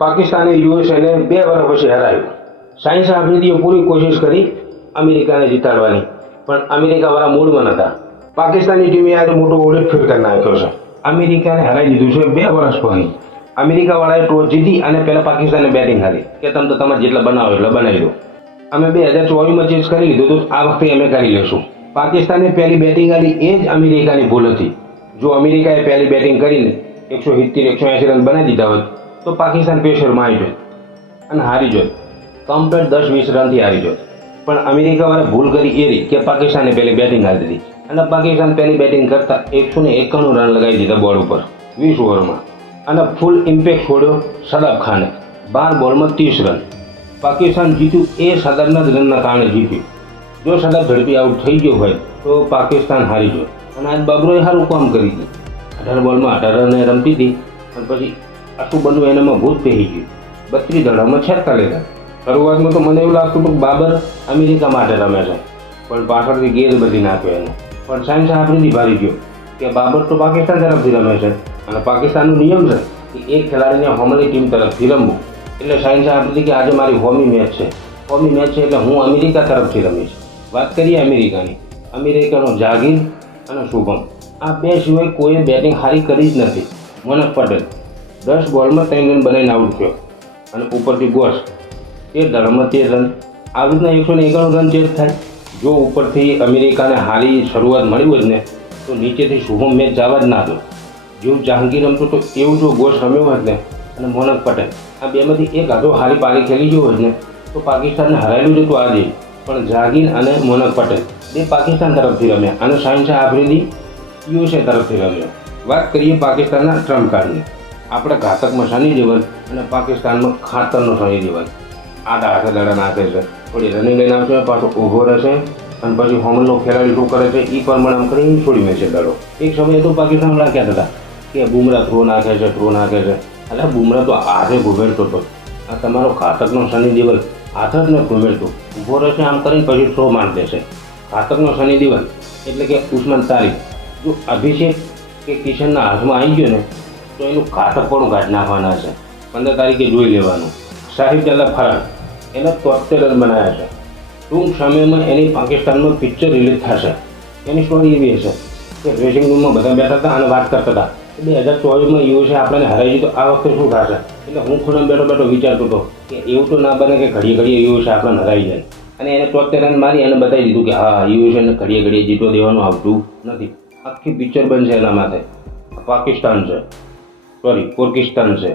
પાકિસ્તાને યુએસએને 2 વર્ષ પછી હરાવ્યું. સાયન્સ આફ્રિદીએ પૂરી કોશિશ કરી અમેરિકાને જીતાડવાની, પણ અમેરિકાવાળા મૂડમાં નહોતા. પાકિસ્તાની ટીમે આજે મોટો ઉલટફેર કરી નાખ્યો છે. અમેરિકાને હરાવી દીધું છે 2 વર્ષ પછી. અમેરિકાવાળાએ ટોસ જીતી અને પહેલા પાકિસ્તાને બેટિંગ હારી કે તમે તો તમારે જેટલા બનાવો એટલા બનાવી દો. અમે 2024માં ચેસ કરી લીધું હતું, આ વખતે અમે કરી લઈશું. પાકિસ્તાને પહેલી બેટિંગ આવી એ જ અમેરિકાની ભૂલ હતી. જો અમેરિકાએ પહેલી બેટિંગ કરીને 170-180 રન બનાવી દીધા હોત તો પાકિસ્તાન પ્રેશરમાં આવી જોત અને હારી જોત. કમ્પ્લેટ 10-20 રનથી હારી જોત. પણ અમેરિકાવાળાએ ભૂલ કરી એ રહી કે પાકિસ્તાને પહેલી બેટિંગ હારી દીધી અને પાકિસ્તાન પહેલી બેટિંગ કરતાં 191 રન લગાવી દીધા બોર્ડ ઉપર 20 ઓવરમાં અને ફૂલ ઇમ્પેક્ટ છોડ્યો સદાબ ખાને 12 બોલમાં 30 રન. પાકિસ્તાન જીત્યું એ સદાબના જ રનના કારણે જીત્યું. જો સદાબ ઝડપી આઉટ થઈ ગયો હોય તો પાકિસ્તાન હારી ગયો. અને આજ બાબરોએ સારું કામ કરી હતી. 18 બોલમાં 18 રને રમતી હતી અને પછી આટલું બનવું એનામાં ભૂત પહેરી ગયું. 32 દડામાં 46 રન. શરૂઆતમાં તો મને એવું લાગતું હતું કે બાબર અમેરિકા માટે રમે છે, પણ પાછળથી ગેર બધી નાખ્યો એને. પણ સાયન્સ આફ્રિદી ભારી ગયો કે બાબર તો પાકિસ્તાન તરફથી રમે છે અને પાકિસ્તાનનો નિયમ છે કે એક ખેલાડીને હોમની ટીમ તરફથી રમવું. એટલે સાયન્સ આફ્રિદી કે આજે મારી હોમી મેચ છે, હોમી મેચ છે એટલે હું અમેરિકા તરફથી રમીશ. વાત કરીએ અમેરિકાની. અમેરિકાનો જાગીર અને શુભમ આ 2 સિવાય કોઈએ બેટિંગ સારી કરી જ નથી. મોનક પટેલ 10 બોલમાં 3 રન બનાવીને આઉટ થયો અને ઉપરથી બોસ 13 દડામાં 13 રન. આવી રીતના 191 રન ચેસ થાય. જો ઉપરથી અમેરિકાને હારી શરૂઆત મળી હોય ને તો નીચેથી શુભમ મેચ જવા જ ના દો. જેવું જહાંગીર રમતો તો એવું જો ગોસ રમ્યો હોત ને અને મોનક પટેલ આ બેમાંથી એક આધો હારી પારી ખેલી ગયો હોત ને તો પાકિસ્તાનને હરાયેલું જ હતું આજે. પણ જહાંગીર અને મોનક પટેલ બે પાકિસ્તાન તરફથી રમ્યા અને સાયન્સ આફ્રિદી યુએસએ તરફથી રમ્યા. વાત કરીએ પાકિસ્તાનના ટ્રમ્પ કાર્ડની. આપણે ઘાતકમાં શનિ દેવલ અને પાકિસ્તાનમાં ખાતરનો શનિ દેવલ. આડા હાથે દડા નાખે છે, થોડી રનિંગ લઈને આવશે, પાછો ઊભો રહેશે અને પછી હોમનો ખેલાડી શું કરે છે એ પ્રમાણે આમ કરીને છોડી મેળશે દડો. એક સમયે તો પાકિસ્તાન લાગ્યા હતા કે બુમરાહ થ્રો નાખે છે એટલે બુમરાહ તો હાથે ઘુમેડતો હતો. આ તમારો ઘાતકનો શનિ દેવલ હાથ જ ન ઘુમેડતો, ઊભો રહેશે આમ કરીને પછી થ્રો મારી દેશે. ઘાતકનો શનિ દેવલ એટલે કે ઉસ્માન તારીક જો અભિષેક કે કિશનના હાથમાં આવી ગયો ને તો એનું ઘાતકપણું કાઢી નાખવાના છે. 15 તારીખે જોઈ લેવાનું. શાહિદ અલ્લાહ ફરાન એને 73 રન બનાવ્યા છે. ટૂંક સમયમાં એની પાકિસ્તાનમાં પિક્ચર રિલીઝ થશે. એની સ્ટોરી એવી હશે કે ડ્રેસિંગ રૂમમાં બધા બેઠા હતા અને વાત કરતા હતા 2024માં યુએસએ આપણને હરાવી દીધું, આ વખતે શું થશે. એટલે હું ખૂણે બેઠો વિચારતો હતો કે એવું તો ના બને કે ઘડીએ યુએસએ આપણને હરાવી જાય અને એને 73 રન મારી અને બતાવી દીધું કે હા યુએસએને ઘડીએ જીતવા દેવાનું આવતું નથી. આખી પિક્ચર બનશે એના માટે. પાકિસ્તાન છે પોર્કિસ્તાન છે.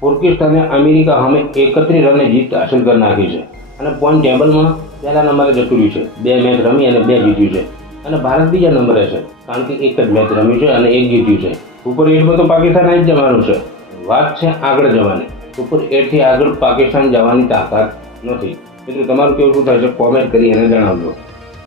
પોર્કિસ્તાને અમેરિકા સામે 31 રને જીત હાંસલ કરી નાખી છે અને પોઈન્ટ ટેબલમાં પહેલા નંબરે જતું રહ્યું છે. 2 મેચ રમી અને 2 જીત્યું છે અને ભારત બીજા નંબરે છે કારણ કે 1 જ મેચ રમ્યું છે અને 1 જીત્યું છે. સુપર 8માં તો પાકિસ્તાન આવી જ જવાનું છે. વાત છે આગળ જવાની. સુપર 8થી આગળ પાકિસ્તાન જવાની તાકાત નથી. એટલે તમારું કેવું શું થાય છે કોમેન્ટ કરી એને જણાવજો.